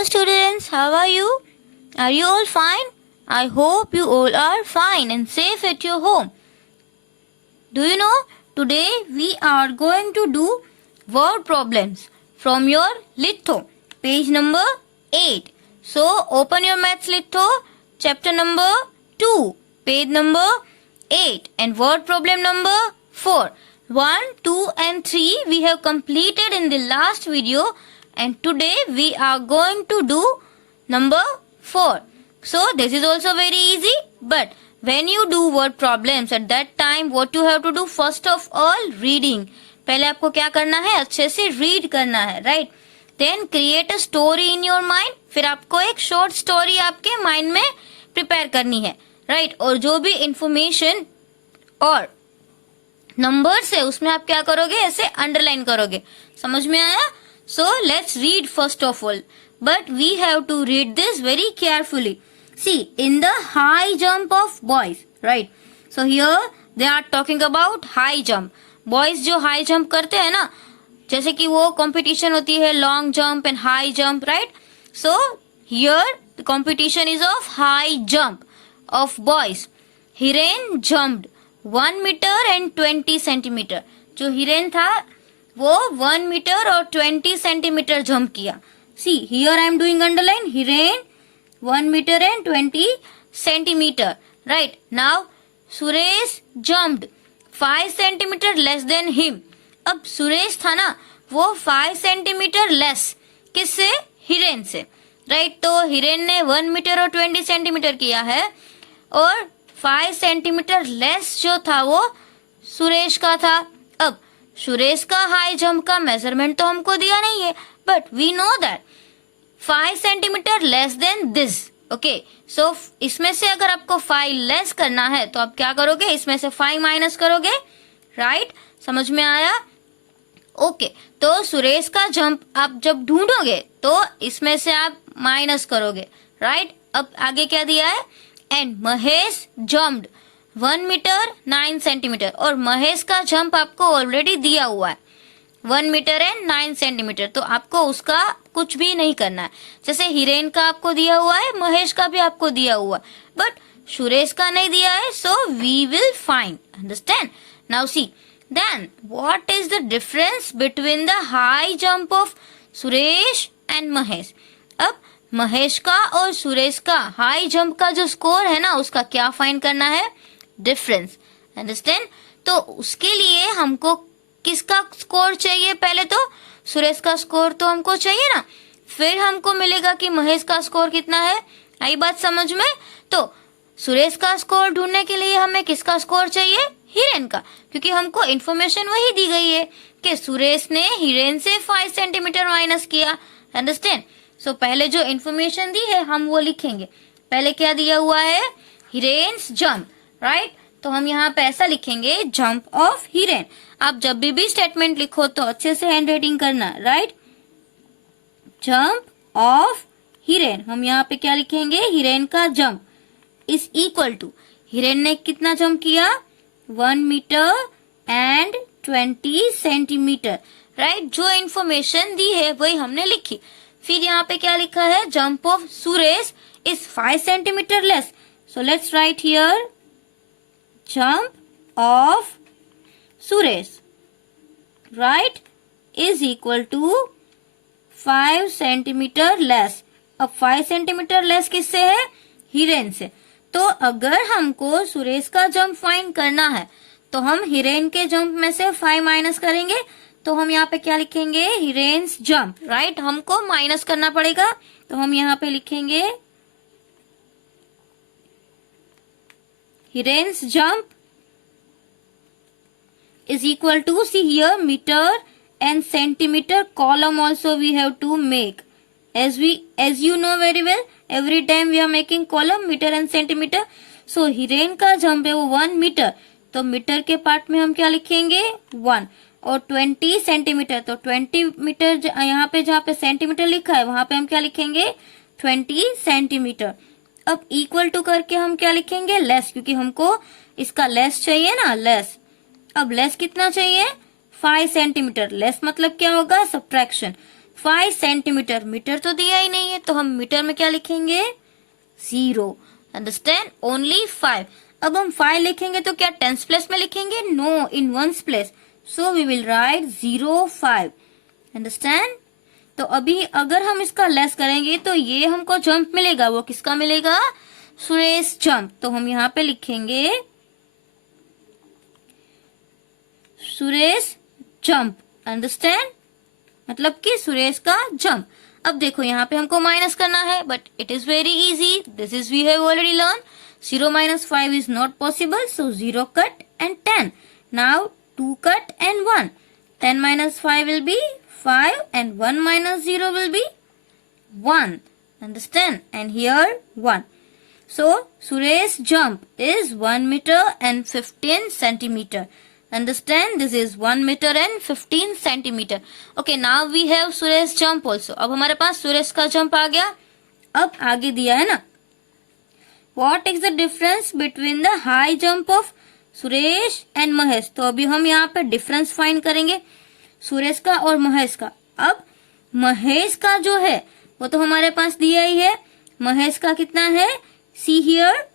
Hello students, how are you? Are you all fine? I hope you all are fine and safe at your home. Do you know, today we are going to do word problems from your Litho, page number 8. So open your maths Litho, chapter number 2, page number 8 and word problem number 4. 1, 2 and 3 we have completed in the last video and today we are going to do number 4. So this is also very easy, but when you do word problems at that time what you have to do, first of all reading. पहले आपको क्या करना है, अच्छे से read करना है, right. Then create a story in your mind. फिर आपको एक शॉर्ट स्टोरी आपके माइंड में प्रिपेयर करनी है, राइट. और जो भी इंफॉर्मेशन और नंबर्स है उसमें आप क्या करोगे, ऐसे अंडरलाइन करोगे. समझ में आया? So let's read first of all, but we have to read this very carefully. See, in the high jump of boys, right? So here they are talking about high jump. Boys जो high jump करते हैं ना, जैसे कि वो competition होती है long jump and high jump, right? So here the competition is of high jump of boys. Hiren jumped 1 meter and 20 centimeter. जो हिरेन था वो 1 मीटर और 20 सेंटीमीटर जंप किया. See here I am doing underline. Hiren 1 metre and 20 centimetre, right. Now Suresh jumped 5 centimetre less than him. अब सुरेश था ना, वो 5 centimetre less किससे, हिरेन से, राइट. तो हिरेन ने 1 मीटर और 20 सेंटीमीटर किया है और 5 सेंटीमीटर लेस जो था वो सुरेश का था. अब सुरेश का हाई जंप का मेजरमेंट तो हमको दिया नहीं है, but we know that 5 centimetre less than this. Okay, so इसमें से अगर आपको 5 लेस करना है तो आप क्या करोगे, इसमें से 5 माइनस करोगे, राइट. समझ में आया? ओके, तो सुरेश का जंप आप जब ढूंढोगे तो इसमें से आप माइनस करोगे, राइट. अब आगे क्या दिया है, and Mahesh jumped 1 metre 9 centimetre. और महेश का जंप आपको ऑलरेडी दिया हुआ है 1 मीटर एंड 9 सेंटीमीटर. तो आपको उसका कुछ भी नहीं करना है. जैसे हिरेन का आपको दिया हुआ है, महेश का भी आपको दिया हुआ है, बट सुरेश का नहीं दिया है. So we will find, understand. Now see then what is the difference between the high jump of Suresh and Mahesh. अब महेश का और सुरेश का हाई जंप का जो स्कोर है ना, उसका क्या फाइंड करना है, डिफरेंस, अंडरस्टैंड. तो उसके लिए हमको किसका स्कोर चाहिए, पहले तो सुरेश का स्कोर तो हमको चाहिए ना, फिर हमको मिलेगा कि महेश का स्कोर कितना है. आई बात समझ में? तो सुरेश का स्कोर ढूंढने के लिए हमें किसका स्कोर चाहिए, हिरेन का, क्योंकि हमको इन्फॉर्मेशन वही दी गई है कि सुरेश ने हिरेन से 5 सेंटीमीटर माइनस किया, अंडरस्टैंड. सो पहले जो इन्फॉर्मेशन दी है हम वो लिखेंगे. पहले क्या दिया हुआ है, हिरेन्स जंप, राइट. तो हम यहाँ पे ऐसा लिखेंगे, जंप ऑफ हिरेन. आप जब भी स्टेटमेंट लिखो तो अच्छे से हैंड राइटिंग करना, राइट. जंप ऑफ हिरेन, हम यहाँ पे क्या लिखेंगे, हिरेन का jump is equal to, Hiren ने कितना जंप किया, 1 मीटर एंड 20 सेंटीमीटर, राइट. जो इन्फॉर्मेशन दी है वही हमने लिखी. फिर यहाँ पे क्या लिखा है, jump of Suresh is 5 centimetre less. So let's write here jump of Suresh, right, is equal to 5 centimetre less. अब 5 सेंटीमीटर लेस किससे है, हिरेन से. तो अगर हमको सुरेश का जंप फाइंड करना है तो हम हिरेन के जंप में से 5 माइनस करेंगे. तो हम यहाँ पे क्या लिखेंगे, हिरेन्स जंप, राइट. हमको माइनस करना पड़ेगा तो हम यहाँ पे लिखेंगे Hiren's jump is equal to, see here, meter and centimeter column also we have to make. As you know very well, every time we are making column meter and centimeter. So Hiren का jump है वो 1 metre, तो metre के part में हम क्या लिखेंगे, 1. और 20 सेंटीमीटर, तो 20 मीटर यहाँ पे जहाँ पे सेंटीमीटर लिखा है वहां पे हम क्या लिखेंगे, 20 सेंटीमीटर. अब इक्वल टू करके हम क्या लिखेंगे, लेस, क्योंकि हमको इसका लेस चाहिए ना, लेस. अब लेस कितना चाहिए, 5 सेंटीमीटर. लेस मतलब क्या होगा, सब्ट्रैक्शन. 5 सेंटीमीटर, मीटर तो दिया ही नहीं है तो हम मीटर में क्या लिखेंगे 0. Understand, only 5. अब हम 5 लिखेंगे तो क्या टेंस प्लेस में लिखेंगे, no, in ones place. So we will write 0.5. Understand. तो अभी अगर हम इसका लेस करेंगे तो ये हमको जंप मिलेगा, वो किसका मिलेगा, सुरेश जंप. तो हम यहाँ पे लिखेंगे सुरेश जंप. अंडरस्टैंड, मतलब कि सुरेश का जंप. अब देखो यहाँ पे हमको माइनस करना है, but it is very easy. This is we have already learn. 0 minus 5 is not possible, so 0 cut and 10. Now 2 cut and 1. 10 minus 5 will be 5 and 1 minus 0 will be 1. Understand? And here 1. So Suresh jump is 1 meter and 15 centimeter. Understand? This is 1 meter and 15 centimeter. Okay, now we have Suresh jump also. अब हमारे पास सुरेश का jump आ गया. अब आगे दिया है ना, What is the difference between the high jump of Suresh and Mahesh. तो अभी हम यहाँ पे डिफरेंस फाइंड करेंगे सुरेश का और महेश का. अब महेश का जो है वो तो हमारे पास दिया ही है. महेश का कितना है, सी हियर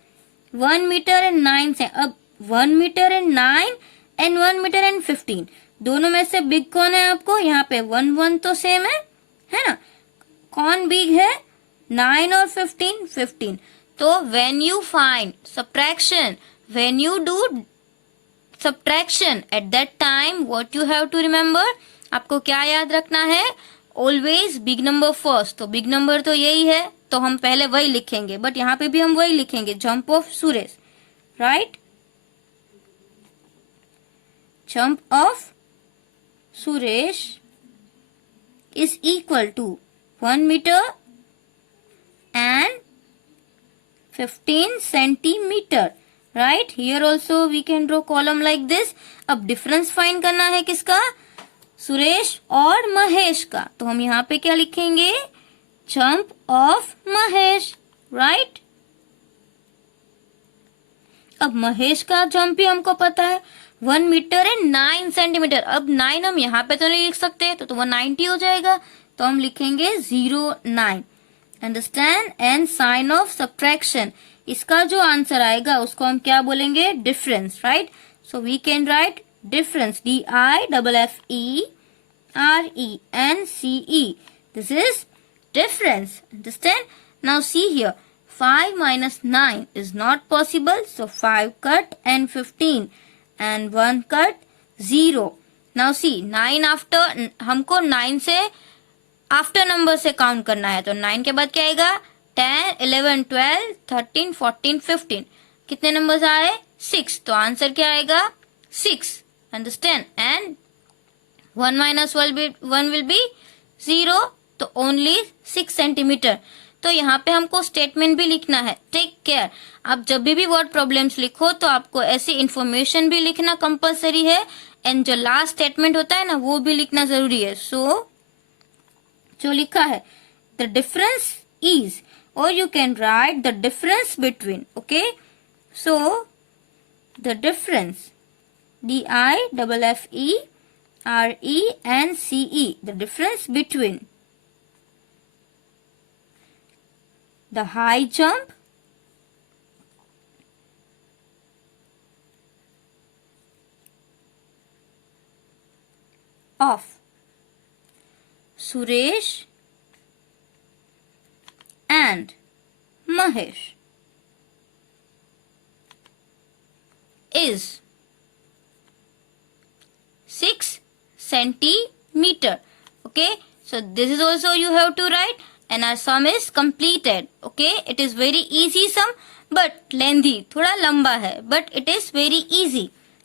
1 मीटर एंड 9 से. अब 1 metre and 9 and 1 metre and 15, दोनों में से बिग कौन है आपको, यहाँ पे 1 तो सेम है ना. कौन बिग है, 9 और 15. 15. तो when you find subtraction, when you do subtraction, at that time what you have to remember, आपको क्या याद रखना है, always big number first. तो big number तो यही है, तो हम पहले वही लिखेंगे, बट यहाँ पे भी हम वही लिखेंगे, jump of Suresh, right? Jump of Suresh is equal to 1 meter and 15 centimeter. Right? Here also we can draw column like this. अब डिफरेंस फाइंड करना है किसका, सुरेश और महेश का. तो हम यहाँ पे क्या लिखेंगे, जंप ऑफ महेश. राइट? अब महेश का जंप भी हमको पता है 1 मीटर एंड 9 सेंटीमीटर. अब 9 हम यहाँ पे तो नहीं लिख सकते, तो 190 हो जाएगा. तो हम लिखेंगे 0.9. Understand. And sign of subtraction, इसका जो आंसर आएगा उसको हम क्या बोलेंगे, difference. Right? So we can write difference, DIFFERENCE. This is difference. Understand. Now see here 5 minus 9 is not possible, so 5 cut and 15 and 1 cut 0. Now see 9 after, हमको 9 से after number से काउंट करना है. तो 9 के बाद क्या आएगा, 10, 11, 12, 13, 14, 15. कितने नंबर्स आए, 6. तो आंसर क्या आएगा, 6. Understand. And 1 minus 1 will be 0. तो ओनली 6 सेंटीमीटर. तो यहाँ पे हमको स्टेटमेंट भी लिखना है. टेक केयर, आप जब भी वर्ड प्रॉब्लम्स लिखो तो आपको ऐसी इंफॉर्मेशन भी लिखना कंपलसरी है, एंड जो लास्ट स्टेटमेंट होता है ना वो भी लिखना जरूरी है. सो जो लिखा है, द डिफरेंस इज, और you can write the difference between. Okay, so the difference, DIFFERENCE, the difference between the high jump of Suresh and Mahesh is 6 centimeter. Okay, so this is also you have to write. And our sum is completed. Okay, it is very easy sum but lengthy, थोड़ा लंबा है, but it is very easy.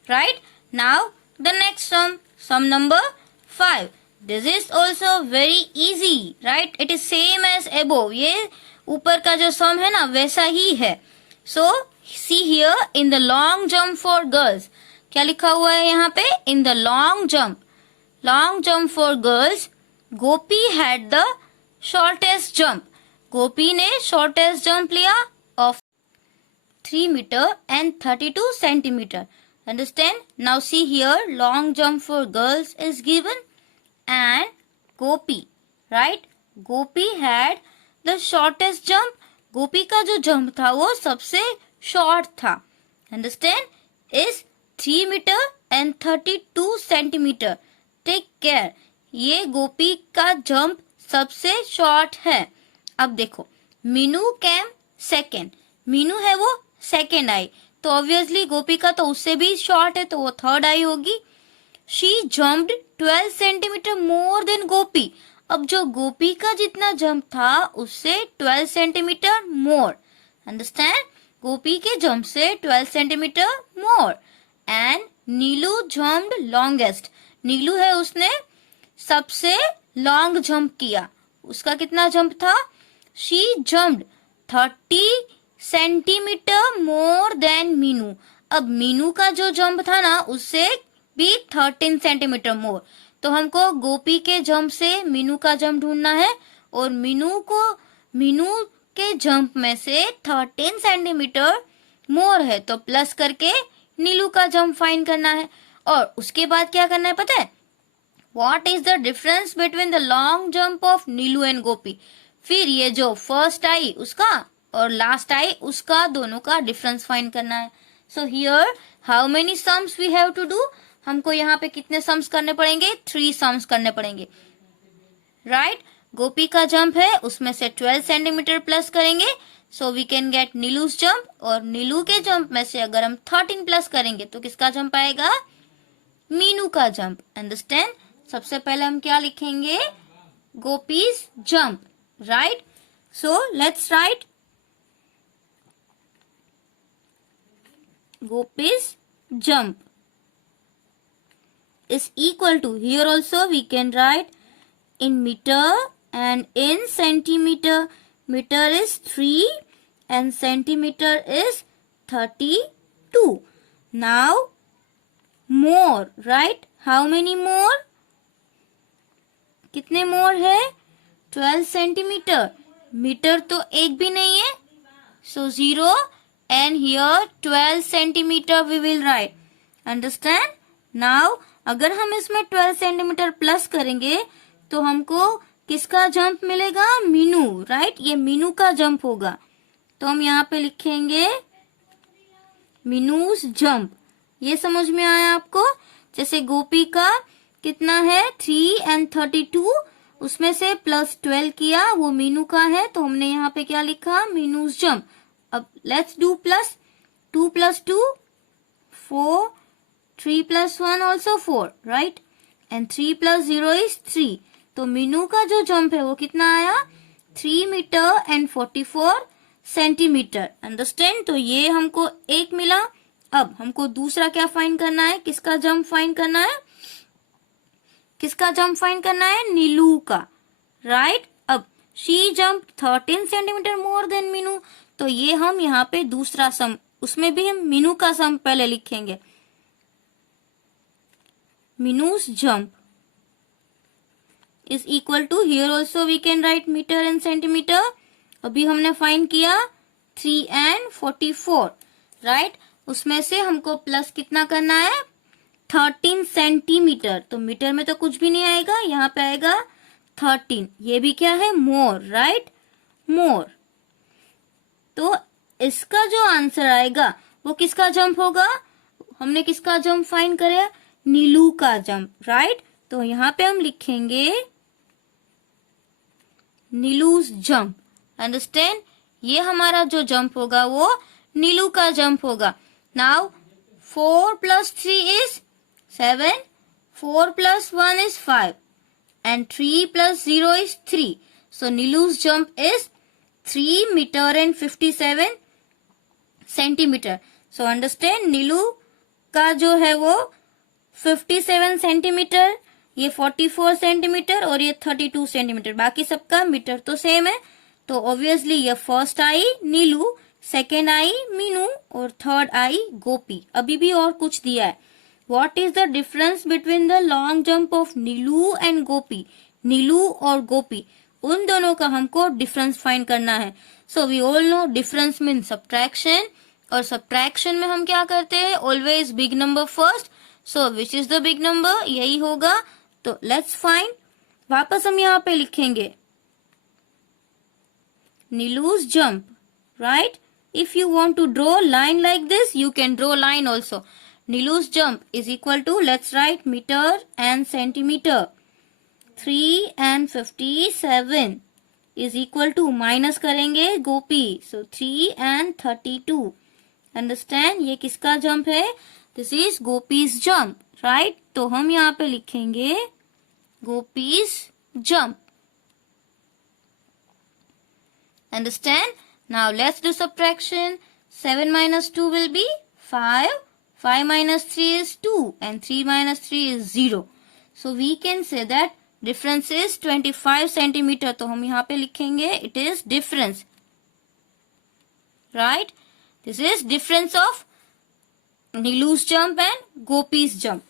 Right? Now the next sum, sum number 5. This is also very easy. Right? It is same as above. ये ऊपर का जो sum है ना वैसा ही है. So see here in the long jump for girls, क्या लिखा हुआ है यहाँ पे, in the long jump for girls, Gopi had the shortest jump. गोपी ने shortest jump लिया of 3 meter and 32 centimeter. Understand? Now see here, long jump for girls is given and Gopi right. Gopi had the shortest jump. Gopi का जो jump था वो सबसे short था. Understand. Is 3 metre and 32 centimetre. Take care. ये गोपी का jump सबसे short है. अब देखो, मीनू केम सेकेंड. मीनू है वो सेकेंड आई, तो ऑब्वियसली गोपी का तो उससे भी शॉर्ट है, तो वो थर्ड आई होगी. She jumped 12 centimetre more than Gopi. अब जो गोपी का जितना जंप था उससे 12 सेंटीमीटर मोर. अंडरस्टैंड. गोपी के जंप से 12 centimetre more. And Neelu jumped longest. Neelu है उसने सबसे लॉन्ग जंप किया. उसका कितना जंप था? She jumped 30 centimetre more then Meenu. अब मीनू का जो जंप था ना उससे भी 13 सेंटीमीटर मोर. तो हमको गोपी के जंप से मीनू का जंप ढूंढना है और मीनू के जंप में से 13 सेंटीमीटर मोर है, तो प्लस करके नीलू का जंप फाइंड करना है. और उसके बाद क्या करना है पता है? What is the difference between the long jump of Neelu and Gopi? फिर ये जो फर्स्ट आई उसका और लास्ट आई उसका दोनों का डिफरेंस फाइंड करना है. So here how many sums we have to do? हमको यहाँ पे कितने सम्स करने पड़ेंगे? 3 सम्स करने पड़ेंगे. राइट. गोपी का जंप है उसमें से 12 सेंटीमीटर प्लस करेंगे, so we can get Neelu's jump. और नीलू के जंप में से अगर हम 13 प्लस करेंगे तो किसका जंप आएगा? मीनू का जंप. अंडरस्टैंड. सबसे पहले हम क्या लिखेंगे? Gopis jump. Right. So let's write gopis jump is equal to, here also we can write in meter and in centimeter. Meter is 3 and centimeter is 32. Now more, right? How many more? कितने more है? 12 centimetre. Metre तो एक भी नहीं है, so 0 and here 12 centimetre we will write. Understand? Now अगर हम इसमें 12 सेंटीमीटर प्लस करेंगे तो हमको किसका जंप मिलेगा? मीनू. राइट. ये मीनू का जंप होगा, तो हम यहाँ पे लिखेंगे मीनूज जंप. ये समझ में आया आपको? जैसे गोपी का कितना है? 3 and 32, उसमें से प्लस 12 किया, वो मीनू का है, तो हमने यहाँ पे क्या लिखा? मीनूज जंप. अब let's do plus. 2 + 2 4, 3 + 1 also 4, right? And 3 + 0 is 3. तो मीनू का जो जंप है वो कितना आया? 3 मीटर and 44 सेंटीमीटर. अंडरस्टैंड. तो ये हमको एक मिला. अब हमको दूसरा क्या फाइंड करना है? किसका जंप फाइंड करना है? किसका जंप फाइंड करना है? नीलू का. राइट. अब she jump 13 centimetre more then Meenu, तो ये हम यहाँ पे दूसरा सम, उसमें भी हम मीनू का सम पहले लिखेंगे. मीनू's jump is equal to, here also we can write meter and centimeter. अभी हमने फाइंड किया 3 and 44, राइट. उसमें से हमको प्लस कितना करना है? 13 सेंटीमीटर. तो मीटर में तो कुछ भी नहीं आएगा, यहाँ पे आएगा 13. ये भी क्या है? मोर. राइट. मोर. तो इसका जो आंसर आएगा वो किसका जंप होगा? हमने किसका जंप फाइंड करे? नीलू का जंप. राइट. तो यहाँ पे हम लिखेंगे नीलूज जंप. अंडरस्टैंड. ये हमारा जो जंप होगा वो नीलू का जंप होगा. Now 4 + 3 is 7, 4 + 1 is 5 and 3 + 0 is 3. So Nilu's jump is 3 meter and 57 centimetre. So understand, नीलू का जो है वो 57 सेंटीमीटर, ये 44 सेंटीमीटर और ये 32 सेंटीमीटर. बाकी सबका मीटर तो सेम है. तो ऑब्वियसली ये first I Neelu, second I Meenu और थर्ड आई गोपी. अभी भी और कुछ दिया है. What is the difference between the long jump of Neelu and Gopi? Neelu और गोपी, उन दोनों का हमको डिफरेंस फाइंड करना है. So we all know difference mean subtraction, और सब्ट्रैक्शन में हम क्या करते हैं? Always big number first. So which is the big number? यही होगा. तो लेट्स फाइंड वापस हम यहाँ पे लिखेंगे नीलू's jump, right? If you want to draw line like this, you can draw line also. Nilu's jump is equal to, let's write meter and centimeter. 3 and 57 is equal to, minus करेंगे गोपी. So 3 and 32. Understand? ये किसका jump है? This is गोपी's jump, right? तो हम यहाँ पे लिखेंगे गोपी's jump. Understand? Now let's do subtraction. 7 minus 2 will be 5. 5 minus 3 is 2 and 3 minus 3 is 0. So we can say that difference is 25 centimeter. तो हम यहाँ पे लिखेंगे it is difference. Right? This is difference of Nilu's jump and Gopi's jump.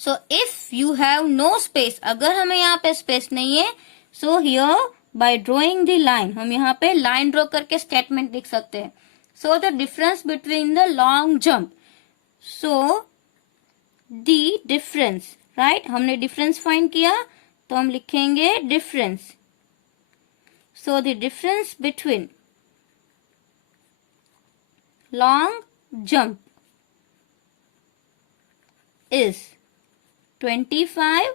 So if you have no space, अगर हमें यहाँ पे space नहीं है, so here by drawing the line, हम यहाँ पे line draw करके statement लिख सकते हैं. So the difference between the long jump. So the difference, right? हमने difference find किया, तो हम लिखेंगे difference. So the difference between long jump is 25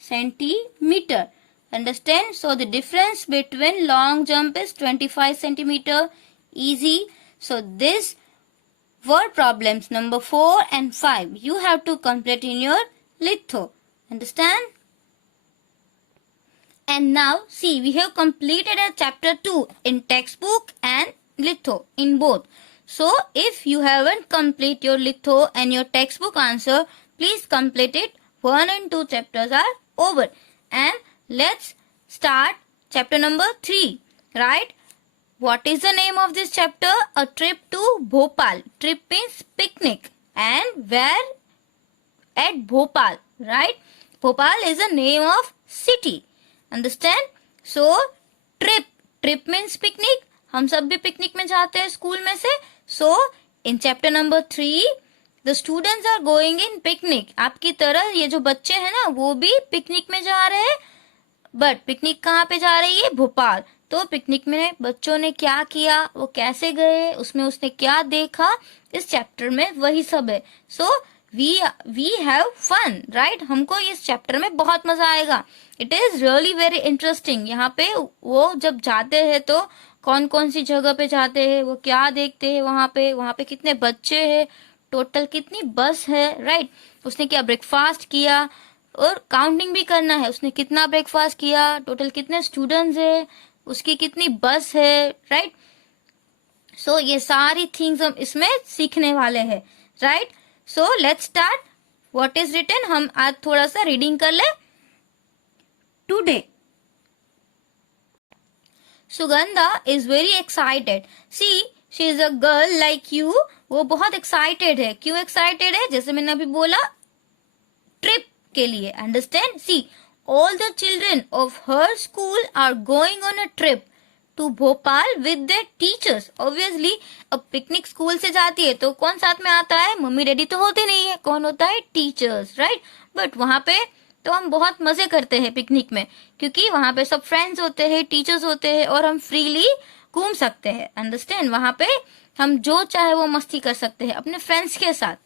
centimeter. Understand? So the difference between long jump is 25 centimeter. Easy. So this word problems number 4 and 5 you have to complete in your litho. Understand? And now see, we have completed a chapter 2 in textbook and litho in both. So if you haven't complete your litho and your textbook answer, please complete it. 1 and 2 chapters are over. And let's start chapter number 3, right? What is the name of this chapter? A trip to Bhopal. Trip means picnic. And where? At Bhopal, right? Bhopal is the name of city. Understand? So, trip. Trip means picnic. हम सब भी picnic में जाते हैं school में से. So, in chapter number 3, the students are going in picnic. आपकी तरह ये जो बच्चे हैं ना, वो भी पिकनिक में जा रहे हैं. बट पिकनिक कहाँ पे जा रही है? भोपाल. तो पिकनिक में बच्चों ने क्या किया, वो कैसे गए, उसमें उसने क्या देखा, इस चैप्टर में वही सब है. So we have fun, right? हमको इस चैप्टर में बहुत मजा आएगा. It is really very interesting. यहाँ पे वो जब जाते हैं तो कौन कौन सी जगह पे जाते हैं, वो क्या देखते हैं वहाँ पे कितने बच्चे हैं, टोटल कितनी बस है, राइट? उसने क्या ब्रेकफास्ट किया, और काउंटिंग भी करना है, उसने कितना ब्रेकफास्ट किया, टोटल कितने स्टूडेंट्स है, उसकी कितनी बस है, राइट? सो ये सारी थिंग्स हम इसमें सीखने वाले हैं, right? So let's start. What is written, हम आज थोड़ा सा रीडिंग कर ले. Today Sugandha is very excited. See she is a girl like you. वो बहुत एक्साइटेड है. क्यों एक्साइटेड है? जैसे मैंने अभी बोला, ट्रिप के लिए. Understand? See, all the children of her school are going on a trip to Bhopal with their teachers. Obviously, अब पिकनिक स्कूल से जाती है तो कौन साथ में आता है? मम्मी डैडी तो होते नहीं है. कौन होता है? Teachers, right? बट वहां पे तो हम बहुत मजे करते हैं पिकनिक में, क्योंकि वहां पे सब फ्रेंड्स होते हैं, टीचर्स होते हैं, और हम फ्रीली घूम सकते हैं. अंडरस्टैंड? वहां पे हम जो चाहे वो मस्ती कर सकते हैं अपने फ्रेंड्स के साथ.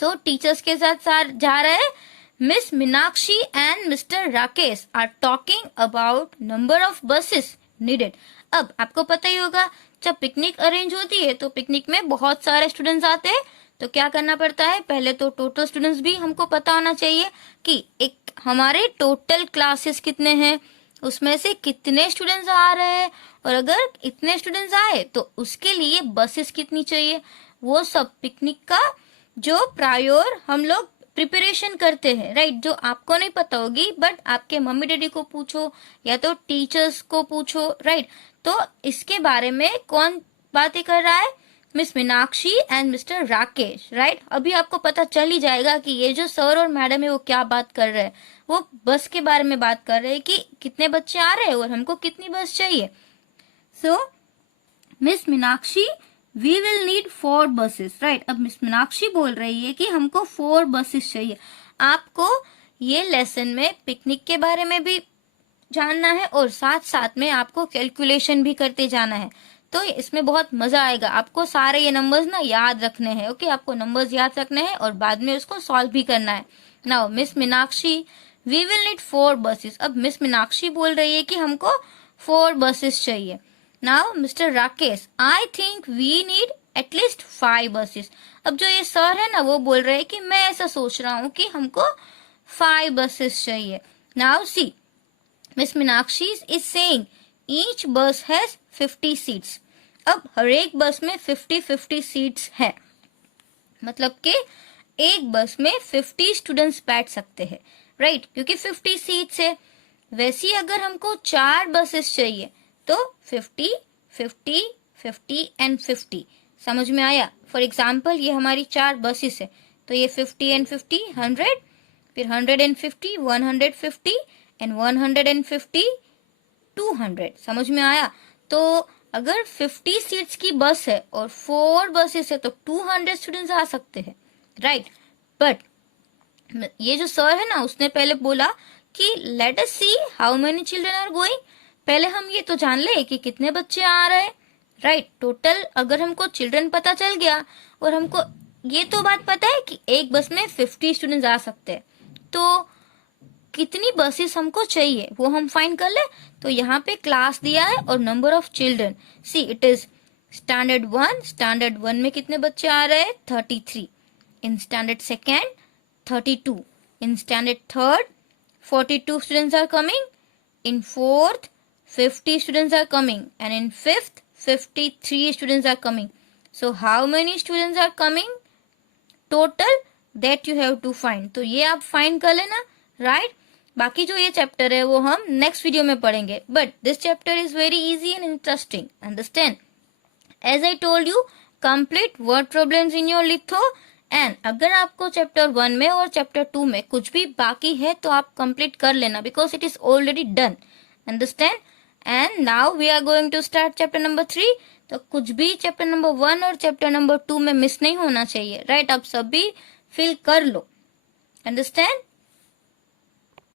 सो टीचर्स के साथ जा रहे हैं. Miss Meenakshi and Mr. Rakesh are talking about number of buses needed. अब आपको पता ही होगा, जब पिकनिक अरेंज होती है तो पिकनिक में बहुत सारे स्टूडेंट्स आते हैं. तो क्या करना पड़ता है? पहले तो टोटल स्टूडेंट्स भी हमको पता होना चाहिए कि एक हमारे टोटल क्लासेस कितने हैं, उसमें से कितने स्टूडेंट्स आ रहे हैं, और अगर इतने स्टूडेंट्स आए तो उसके लिए बसेस कितनी चाहिए. वो सब पिकनिक का जो प्रायोर हम लोग प्रिपरेशन करते हैं, राइट? जो आपको नहीं पता होगी, बट आपके मम्मी डैडी को पूछो या तो टीचर्स को पूछो, राइट? तो इसके बारे में कौन बातें कर रहा है? Miss Meenakshi and mister Rakesh, right? अभी आपको पता चल ही जाएगा कि ये जो सर और मैडम है वो क्या बात कर रहे हैं. वो बस के बारे में बात कर रहे हैं कि कितने बच्चे आ रहे हैं और हमको कितनी बस चाहिए. So miss Meenakshi, We will need 4 buses, right? अब मिस मीनाक्षी बोल रही है कि हमको 4 buses चाहिए. आपको ये लेसन में पिकनिक के बारे में भी जानना है और साथ साथ में आपको कैलकुलेशन भी करते जाना है। तो इसमें बहुत मजा आएगा। आपको सारे ये नंबर्स ना याद रखने हैं। ओके, आपको नंबर्स याद रखने हैं और बाद में उसको सॉल्व भी करना है। Now miss Meenakshi, we will need 4 buses. अब मिस मीनाक्षी बोल रही है कि हमको 4 बसेस चाहिए। Now mister Rakesh, I think we need at least 5 buses. अब जो ये सर है ना वो बोल रहे हैं कि मैं ऐसा सोच रहा हूँ कि हमको 5 बसेस चाहिए। Now see, miss Meenakshi is saying each बस हैज 50 सीट्स। अब हर एक बस में 50-50 सीट्स है, मतलब कि एक बस में 50 स्टूडेंट्स बैठ सकते हैं, राइट, क्योंकि 50 सीट्स है। वैसे ही अगर हमको 4 बसेस चाहिए तो 50, 50, 50 एंड 50। समझ में आया? फॉर एग्जाम्पल ये हमारी 4 बसेस है, तो ये 50 एंड 50 100, फिर 150 150 एंड 150 200। समझ में आया? तो अगर 50 सीट्स की बस है और 4 बसेस है तो 200 स्टूडेंट्स आ सकते हैं, राइट। बट ये जो सर है ना उसने पहले बोला कि let us see how many children are going. पहले हम ये तो जान ले कि कितने बच्चे आ रहे हैं, राइट। टोटल अगर हमको चिल्ड्रन पता चल गया और हमको ये तो बात पता है कि एक बस में 50 स्टूडेंट्स आ सकते हैं, तो कितनी बसेस हमको चाहिए वो हम फाइंड कर ले। तो यहाँ पे क्लास दिया है और number of children, see it is standard 1। Standard 1 में कितने बच्चे आ रहे हैं? 33। In standard second 32। In standard third 42 students are coming. In fourth 50 students are coming and in fifth 53 students are coming. So how many students are coming total, that you have to find. तो ये आप find कर लेना, right. बाकी जो ये chapter है वो हम नेक्स्ट वीडियो में पढ़ेंगे, but this chapter is very easy and interesting, understand. As I told you, complete word problems in your litho. एंड अगर आपको चैप्टर 1 में और चैप्टर 2 में कुछ भी बाकी है तो आप कंप्लीट कर लेना, because it is already done, understand. And now we are going to start chapter number 3। तो कुछ भी चैप्टर नंबर 1 और चैप्टर नंबर 2 में मिस नहीं होना चाहिए, राइट। आप सभी फिल कर लो, अंडरस्टैंड।